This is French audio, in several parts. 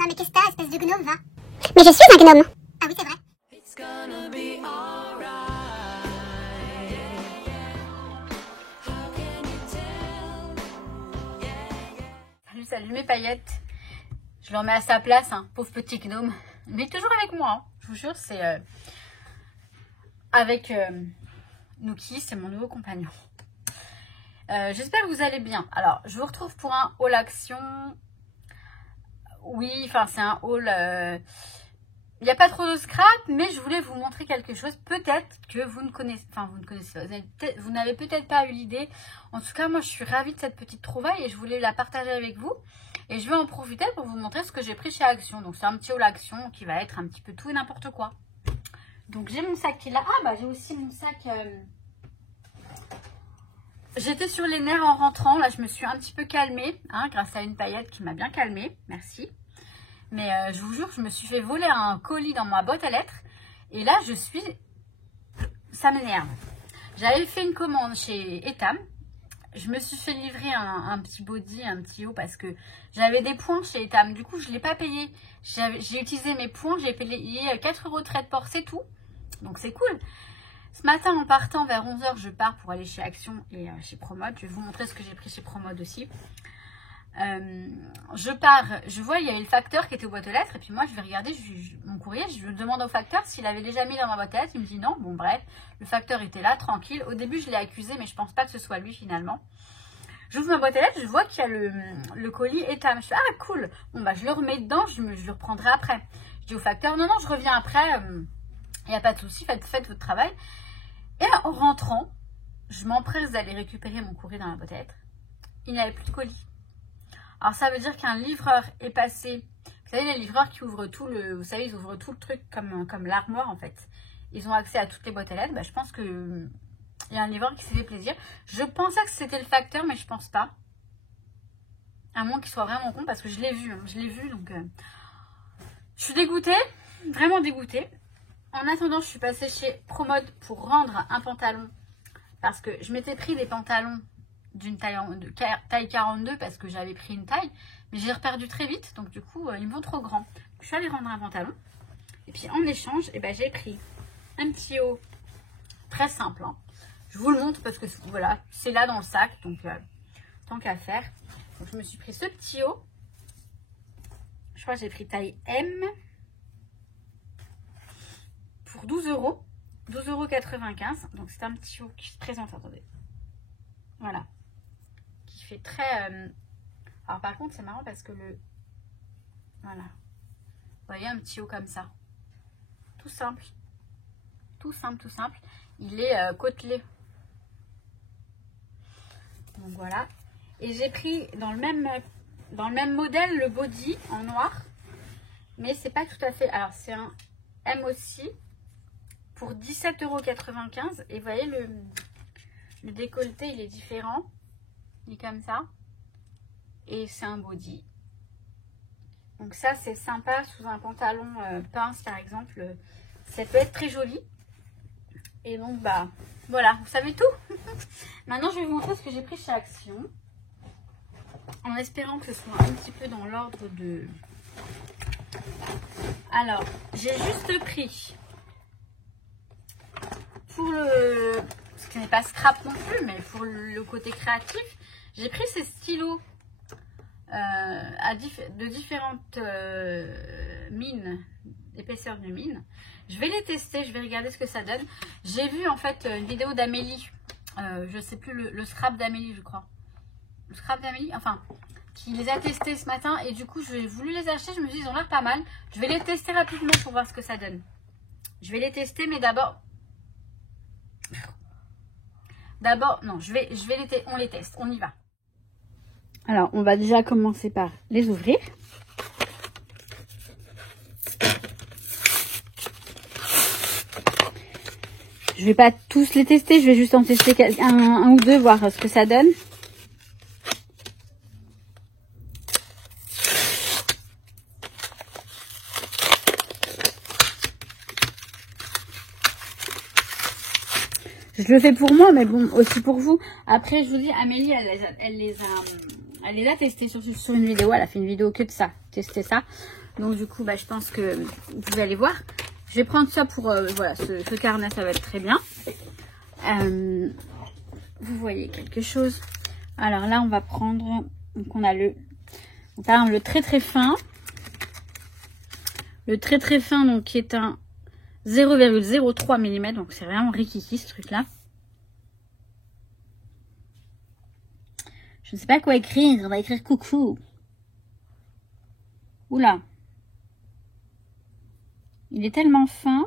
Non mais qu'est-ce que t'as, espèce de gnome, va. Mais je suis un gnome. Ah oui, c'est vrai. Salut mes paillettes. Je le remets à sa place, hein, pauvre petit gnome. Mais toujours avec moi, hein. Je vous jure, c'est avec Nuki, c'est mon nouveau compagnon. J'espère que vous allez bien. Alors, je vous retrouve pour un haul action. Oui, enfin, c'est un haul. Il n'y a pas trop de scrap, mais je voulais vous montrer quelque chose. Peut-être que vous ne connaissez, enfin, vous ne connaissez pas. Vous n'avez peut-être pas eu l'idée. En tout cas, moi, je suis ravie de cette petite trouvaille et je voulais la partager avec vous. Et je vais en profiter pour vous montrer ce que j'ai pris chez Action. Donc, c'est un petit haul Action qui va être un petit peu tout et n'importe quoi. Donc, j'ai mon sac qui est là. Ah, bah, j'ai aussi mon sac. J'étais sur les nerfs en rentrant. Là, je me suis un petit peu calmée, hein, grâce à une paillette qui m'a bien calmée. Merci. Mais je vous jure, je me suis fait voler un colis dans ma boîte à lettres. Et là, ça m'énerve. J'avais fait une commande chez Etam. Je me suis fait livrer un petit body, un petit haut parce que j'avais des points chez Etam. Du coup, je ne l'ai pas payé. J'ai utilisé mes points. J'ai payé 4 € de frais de port, c'est tout. Donc, c'est cool. Ce matin, en partant vers 11 h, je pars pour aller chez Action et chez Promode. Je vais vous montrer ce que j'ai pris chez Promode aussi. Je pars, je vois il y avait le facteur qui était aux boîtes aux lettres et puis moi je vais regarder mon courrier, je demande au facteur s'il avait déjà mis dans ma boîte aux lettres, il me dit non. Bon bref, le facteur était là, tranquille. Au début je l'ai accusé mais je pense pas que ce soit lui finalement. J'ouvre ma boîte aux lettres, je vois qu'il y a le colis Etam. Je fais ah cool, bon bah je le remets dedans, je le reprendrai après. Je dis au facteur non je reviens après, il n'y a pas de souci, faites votre travail. Et en rentrant, je m'empresse d'aller récupérer mon courrier dans la boîte aux lettres. Il n'y avait plus de colis. Alors ça veut dire qu'un livreur est passé. Vous savez, les livreurs qui ouvrent tout vous savez, ils ouvrent tout le truc comme l'armoire en fait. Ils ont accès à toutes les boîtes à lettres. Bah, je pense que il y a un livreur qui s'est fait plaisir. Je pensais que c'était le facteur, mais je pense pas. À moins qu'il soit vraiment con, parce que je l'ai vu, hein, donc je suis dégoûtée, vraiment dégoûtée. En attendant, je suis passée chez Promode pour rendre un pantalon, parce que je m'étais pris des pantalons d'une taille 42 parce que j'avais pris une taille, mais j'ai reperdu très vite, donc du coup ils me vont trop grand. Je suis allée rendre un pantalon et puis en échange j'ai pris un petit haut très simple, hein. Je vous le montre parce que voilà, c'est là dans le sac, donc tant qu'à faire. Donc je me suis pris ce petit haut, je crois que j'ai pris taille M pour 12 €, 12,95 €. Donc c'est un petit haut qui se présente, attendez, voilà, qui fait très alors par contre c'est marrant parce que voilà, vous voyez, un petit haut comme ça, tout simple, il est côtelé, donc voilà. Et j'ai pris dans le même modèle le body en noir, mais c'est pas tout à fait, alors c'est un M aussi pour 17,95 €. Et vous voyez le décolleté, il est différent, il est comme ça, et c'est un body. Donc ça c'est sympa sous un pantalon pince par exemple, ça peut être très joli. Et donc bah voilà, vous savez tout. Maintenant je vais vous montrer ce que j'ai pris chez Action, en espérant que ce soit un petit peu dans l'ordre de... Alors j'ai juste pris pour ce qui n'est pas scrap non plus, mais pour le côté créatif, j'ai pris ces stylos de différentes mines, épaisseurs de mine. Je vais les tester, je vais regarder ce que ça donne. J'ai vu en fait une vidéo d'Amélie, je sais plus, le scrap d'Amélie je crois. Le scrap d'Amélie, enfin, qui les a testés ce matin et du coup j'ai voulu les acheter, je me suis dit ils ont l'air pas mal. Je vais les tester rapidement pour voir ce que ça donne. Je vais les tester, mais d'abord, non, on les teste, on y va. Alors, on va déjà commencer par les ouvrir. Je vais pas tous les tester, je vais juste en tester un ou deux, voir ce que ça donne. Je le fais pour moi, mais bon, aussi pour vous. Après, je vous dis, Amélie, elle les a testés sur une vidéo. Elle a fait une vidéo que de ça, tester ça. Donc du coup, bah, je pense que vous allez voir. Je vais prendre ça pour, voilà, ce carnet, ça va être très bien. Vous voyez quelque chose. Alors là, on va prendre, donc on a le très très fin. Le très très fin, donc qui est un 0,03 mm, donc c'est vraiment rikiki ce truc-là. Je ne sais pas quoi écrire, on va écrire coucou. Oula. Il est tellement fin.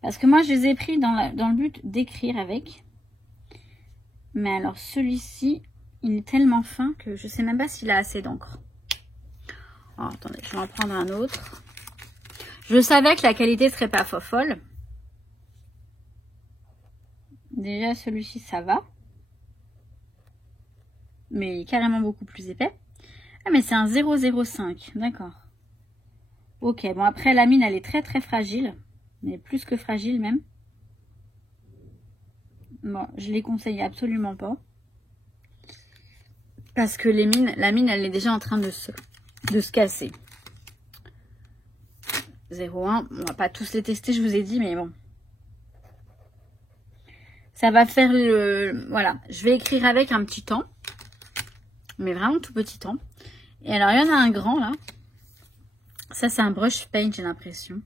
Parce que moi, je les ai pris dans le but d'écrire avec. Mais alors, celui-ci, il est tellement fin que je ne sais même pas s'il a assez d'encre. Oh, attendez, je vais en prendre un autre. Je savais que la qualité ne serait pas folle. Déjà, celui-ci, ça va. Mais il est carrément beaucoup plus épais. Ah, mais c'est un 0,05. D'accord. Ok, bon, après, la mine, elle est très, très fragile. Mais plus que fragile, même. Bon, je les conseille absolument pas. Parce que la mine, elle est déjà en train de se casser. 0,1. On va pas tous les tester, je vous ai dit, mais bon. Ça va faire le... Voilà, je vais écrire avec un petit temps. Mais vraiment tout petit temps. Et alors, il y en a un grand, là. Ça, c'est un brush paint, j'ai l'impression.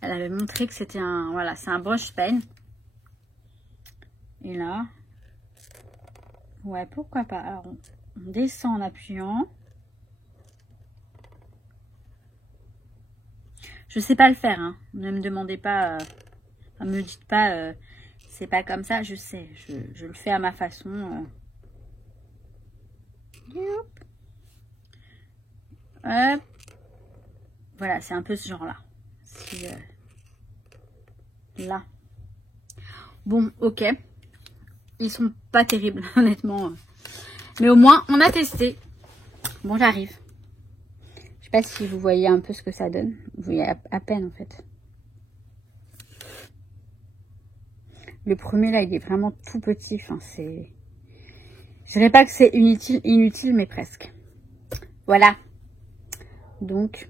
Elle avait montré que c'était un... Voilà, c'est un brush paint. Et là... Ouais, pourquoi pas. Alors, on descend en appuyant. Je sais pas le faire, hein. Ne me demandez pas... ne me dites pas... c'est pas comme ça, je sais. Je le fais à ma façon. Hop. Hop. Voilà, c'est un peu ce genre-là. Là. Bon, ok. Ils sont pas terribles, honnêtement. Mais au moins, on a testé. Bon, j'arrive. Je sais pas si vous voyez un peu ce que ça donne. Vous voyez à peine, en fait. Le premier, là, il est vraiment tout petit. Enfin, c'est... Je dirais pas que c'est inutile, mais presque. Voilà. Donc,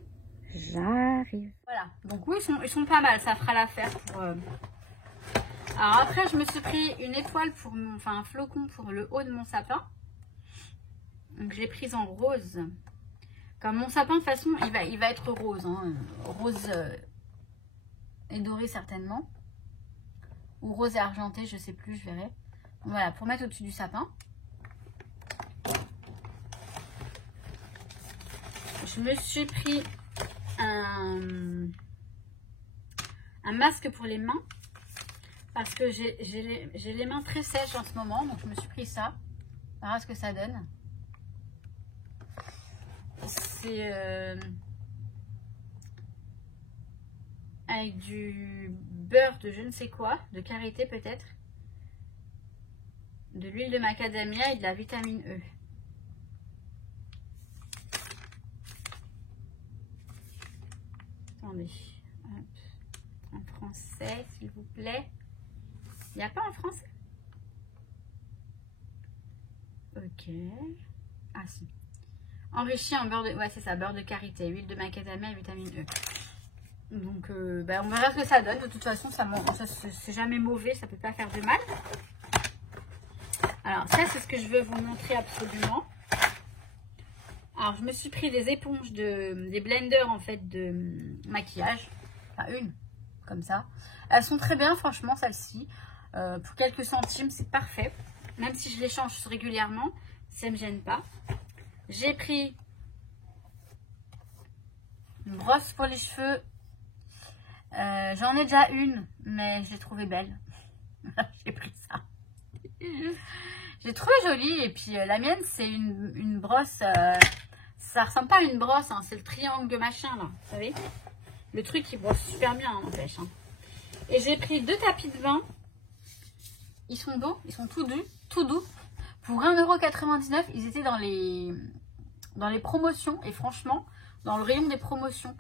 j'arrive. Voilà. Donc, oui, ils sont pas mal. Ça fera l'affaire pour... Alors après, je me suis pris une étoile pour un flocon pour le haut de mon sapin. Donc je l'ai prise en rose. Comme mon sapin, de toute façon, il va être rose. Hein. Rose et doré certainement. Ou rose et argenté, je sais plus, je verrai. Voilà, pour mettre au-dessus du sapin. Je me suis pris un masque pour les mains. Parce que j'ai les mains très sèches en ce moment. Donc je me suis pris ça. On verra ce que ça donne. C'est avec du beurre de je ne sais quoi. De karité peut-être. De l'huile de macadamia et de la vitamine E. Attendez. Hop. En français s'il vous plaît. Il n'y a pas en français? Ok. Ah si. Enrichi en beurre de... Ouais, c'est ça, beurre de karité, huile de macadamia et vitamine E. Donc, bah, on verra ce que ça donne. De toute façon, ça c'est jamais mauvais, ça peut pas faire de mal. Alors, ça, c'est ce que je veux vous montrer absolument. Alors, je me suis pris des éponges, des blenders, en fait, de maquillage. Enfin, une, comme ça. Elles sont très bien, franchement, celles-ci. Pour quelques centimes, c'est parfait. Même si je les change régulièrement, ça ne me gêne pas. J'ai pris une brosse pour les cheveux. J'en ai déjà une, mais je l'ai trouvée belle. J'ai pris ça. J'ai trouvé jolie. Et puis la mienne, c'est une brosse. Ça ressemble pas à une brosse, hein, c'est le triangle machin là. Vous savez, le truc qui brosse super bien, hein, n'empêche. Hein. Et j'ai pris 2 tapis de bain. Ils sont beaux, ils sont tout doux. Pour 1,99 €, ils étaient dans les promotions. Et franchement, dans le rayon des promotions.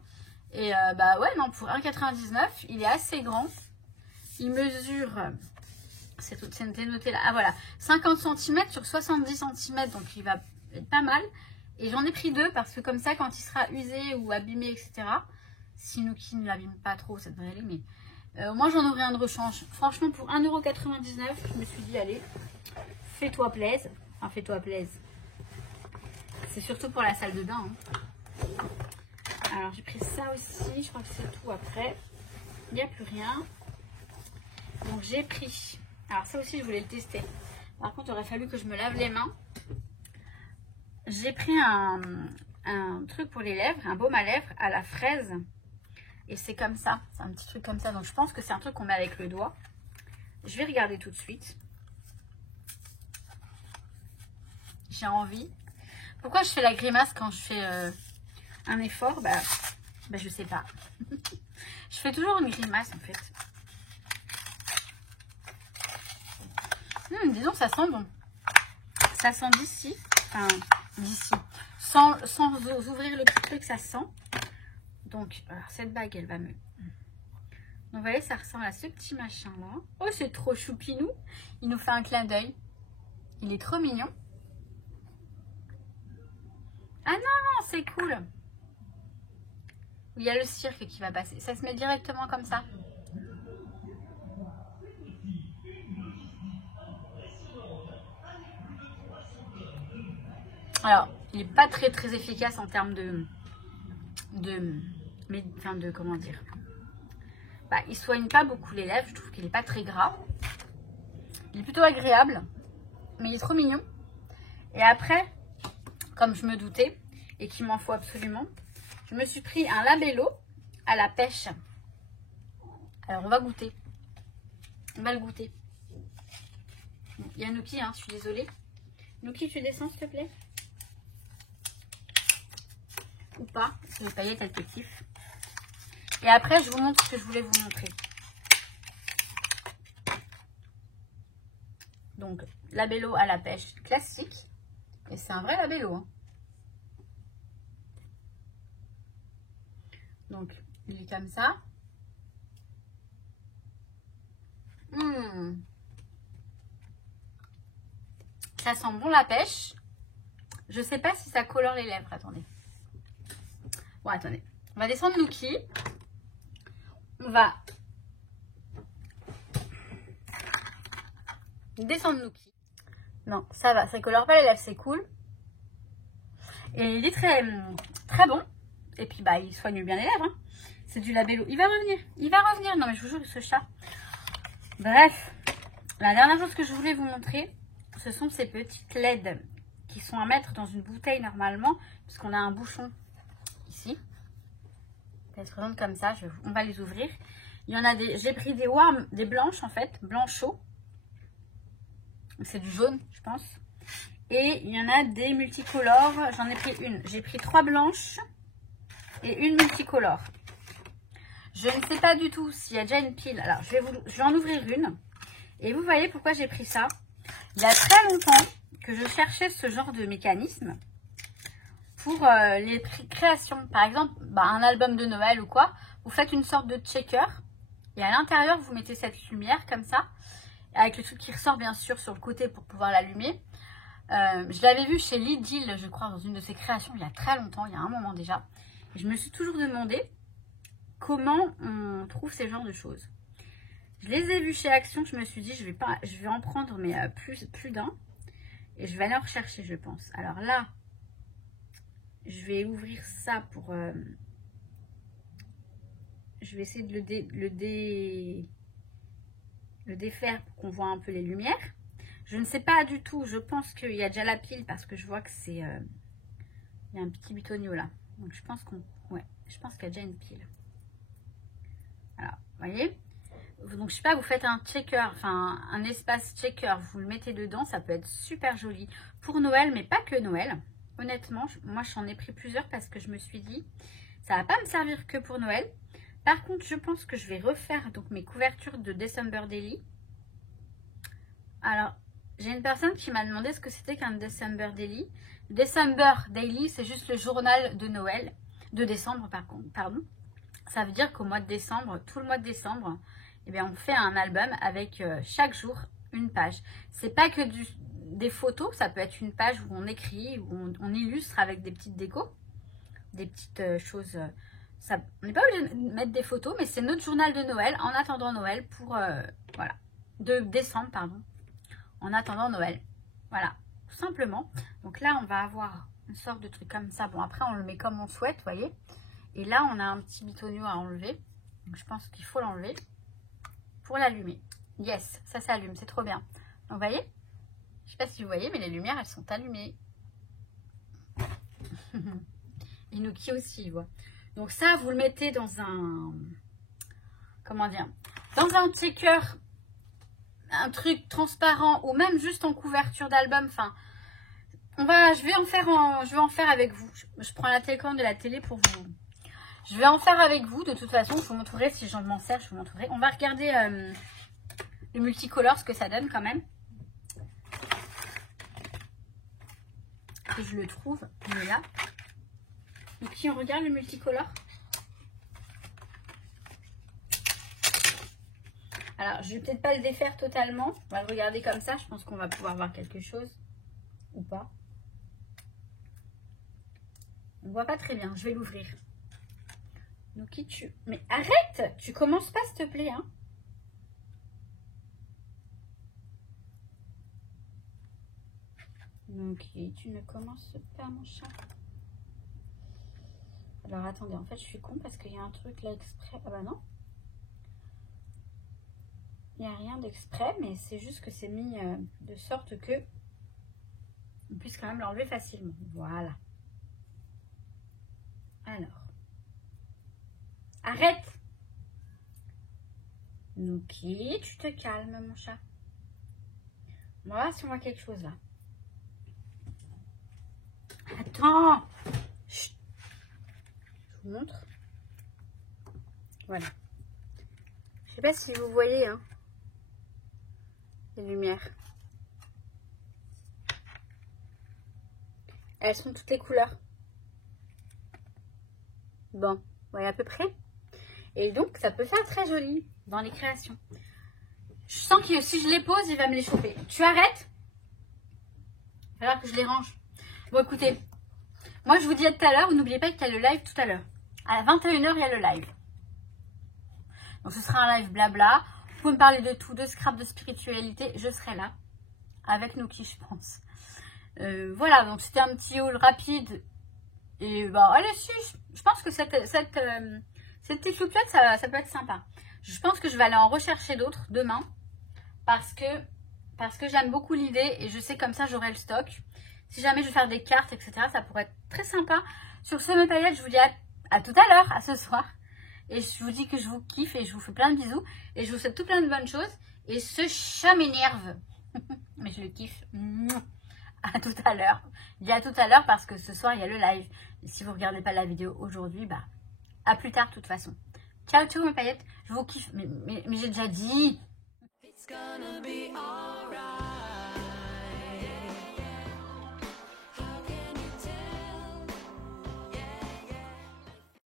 Et bah ouais, non, pour 1,99 €, il est assez grand. Il mesure, c'est noté là. Ah voilà, 50 cm sur 70 cm. Donc il va être pas mal. Et j'en ai pris 2 parce que comme ça, quand il sera usé ou abîmé, etc., si Nuki ne l'abîme pas trop, ça devrait aller. Mais moi, j'en aurai un de rechange. Franchement, pour 1,99 €, je me suis dit, allez, fais-toi plaisir. Enfin, fais-toi plaisir. C'est surtout pour la salle de bain. Hein. Alors, j'ai pris ça aussi. Je crois que c'est tout après. Il n'y a plus rien. Donc, j'ai pris... Alors, ça aussi, je voulais le tester. Par contre, il aurait fallu que je me lave les mains. J'ai pris un truc pour les lèvres, un baume à lèvres à la fraise. Et c'est comme ça. C'est un petit truc comme ça. Donc, je pense que c'est un truc qu'on met avec le doigt. Je vais regarder tout de suite. J'ai envie. Pourquoi je fais la grimace quand je fais un effort? Bah, je sais pas. Je fais toujours une grimace en fait. Disons, ça sent bon. Ça sent d'ici. Enfin, d'ici. Sans ouvrir le petit truc, ça sent. Donc, alors cette bague, elle va me... Donc, vous voyez, ça ressemble à ce petit machin-là. Oh, c'est trop choupinou. Il nous fait un clin d'œil. Il est trop mignon. Ah non, c'est cool. Il y a le cirque qui va passer. Ça se met directement comme ça. Alors, il n'est pas très efficace en termes comment dire. Bah, il soigne pas beaucoup les lèvres. Je trouve qu'il n'est pas très gras. Il est plutôt agréable. Mais il est trop mignon. Et après, comme je me doutais, et qu'il m'en faut absolument, je me suis pris un labello à la pêche. Alors, on va goûter. On va le goûter. Il y a Nuki, hein, je suis désolée. Nuki, tu descends, s'il te plaît? Ou pas, les paillettes, elles te kiffent. Et après, je vous montre ce que je voulais vous montrer. Donc, labello à la pêche classique. Et c'est un vrai labello, hein. Donc, il est comme ça. Ça sent bon la pêche. Je sais pas si ça colore les lèvres. Attendez. Bon, attendez. On va descendre Nuki. On va descendre Nuki. Non, ça va. Ça colore pas les lèvres. C'est cool. Et il est très bon. Et puis, bah, il soigne bien les lèvres. Hein. C'est du labello. Il va revenir. Il va revenir. Non, mais je vous jure, ce chat. Bref. La dernière chose que je voulais vous montrer, ce sont ces petites LED qui sont à mettre dans une bouteille normalement, puisqu'on a un bouchon ici. Elles se présentent comme ça. On va les ouvrir. Il y en a des... J'ai pris des warm, des blanches en fait, blanc chaud. C'est du jaune, je pense. Et il y en a des multicolores. J'en ai pris une. J'ai pris 3 blanches et une multicolore. Je ne sais pas du tout s'il y a déjà une pile. Alors, je vais en ouvrir une. Et vous voyez pourquoi j'ai pris ça. Il y a très longtemps que je cherchais ce genre de mécanisme pour les créations. Par exemple, un album de Noël ou quoi. Vous faites une sorte de checker. Et à l'intérieur, vous mettez cette lumière comme ça. Avec le truc qui ressort bien sûr sur le côté pour pouvoir l'allumer. Je l'avais vu chez Lidl, je crois, dans une de ses créations il y a très longtemps, il y a un moment déjà. Et je me suis toujours demandé comment on trouve ces genres de choses. Je les ai vus chez Action, je me suis dit je vais en prendre mais plus d'un. Et je vais aller en rechercher, je pense. Alors là, je vais ouvrir ça pour... je vais essayer de le défaire pour qu'on voit un peu les lumières. Je ne sais pas du tout, je pense qu'il y a déjà la pile parce que je vois que c'est... il y a un petit butonio là. Donc je pense je pense qu'il y a déjà une pile. Alors, vous voyez? Donc je sais pas, vous faites un checker, enfin un espace checker, vous le mettez dedans, ça peut être super joli pour Noël, mais pas que Noël. Honnêtement, moi j'en ai pris plusieurs parce que je me suis dit, ça va pas me servir que pour Noël. Par contre, je pense que je vais refaire donc mes couvertures de December Daily. Alors, j'ai une personne qui m'a demandé ce que c'était qu'un December Daily. December Daily, c'est juste le journal de Noël, de décembre par contre, pardon. Ça veut dire qu'au mois de décembre, tout le mois de décembre, eh bien, on fait un album avec chaque jour une page. C'est pas que des photos. Ça peut être une page où on écrit, où on illustre avec des petites décos, des petites choses. Ça, on n'est pas obligé de mettre des photos, mais c'est notre journal de Noël en attendant Noël pour, voilà, de décembre, pardon, en attendant Noël. Voilà, tout simplement. Donc là, on va avoir une sorte de truc comme ça. Bon, après, on le met comme on souhaite, vous voyez. Et là, on a un petit bitonio à enlever. Donc, je pense qu'il faut l'enlever pour l'allumer. Yes, ça s'allume, c'est trop bien. Donc, vous voyez, je ne sais pas si vous voyez, mais les lumières, elles sont allumées. Et Nuki aussi, il voit. Donc ça, vous le mettez dans un... Comment dire? Dans un checker, un truc transparent ou même juste en couverture d'album. Enfin, je vais en faire avec vous. Je prends la télécommande de la télé pour vous. Je vais en faire avec vous. De toute façon, je vous montrerai si j'en m'en sers, je vous montrerai. On va regarder le multicolore, ce que ça donne quand même. Que je le trouve, il est là. Donc, si on regarde le multicolore. Alors, je vais peut-être pas le défaire totalement. On va le regarder comme ça. Je pense qu'on va pouvoir voir quelque chose. Ou pas. On voit pas très bien. Je vais l'ouvrir. Donc, mais arrête! Tu commences pas, s'il te plaît, hein. Ok, tu ne commences pas, mon chat. Alors, attendez, en fait, je suis con parce qu'il y a un truc là exprès. Ah bah non. Il n'y a rien d'exprès, mais c'est juste que c'est mis de sorte que on puisse quand même l'enlever facilement. Voilà. Alors. Arrête! Ok, tu te calmes, mon chat. On va voir si on voit quelque chose là. Attends! Chut. Je vous montre. Voilà. Je sais pas si vous voyez, hein, les lumières. Elles sont toutes les couleurs. Bon, vous voyez à peu près. Et donc, ça peut faire très joli dans les créations. Je sens que si je les pose, il va me les choper. Tu arrêtes? Il va falloir que je les range. Bon, écoutez, moi, je vous dis à tout à l'heure. N'oubliez pas qu'il y a le live tout à l'heure. À 21 h, il y a le live. Donc, ce sera un live blabla. Vous pouvez me parler de tout, de scrap, de spiritualité. Je serai là. Avec Nuki, je pense. Voilà, donc c'était un petit haul rapide. Et bah, allez, si, je pense que cette petite choupiette, ça peut être sympa. Je pense que je vais aller en rechercher d'autres demain. Parce que j'aime beaucoup l'idée. Et je sais comme ça, j'aurai le stock. Si jamais je vais faire des cartes, etc., ça pourrait être très sympa. Sur ce, mes paillettes, je vous dis à tout à l'heure, à ce soir. Et je vous dis que je vous kiffe et je vous fais plein de bisous. Et je vous souhaite tout plein de bonnes choses. Et ce chat m'énerve. Mais je le kiffe. À tout à l'heure. Je dis à tout à l'heure parce que ce soir, il y a le live. Et si vous ne regardez pas la vidéo aujourd'hui, bah, à plus tard de toute façon. Ciao, ciao mes paillettes. Je vous kiffe. Mais j'ai déjà dit.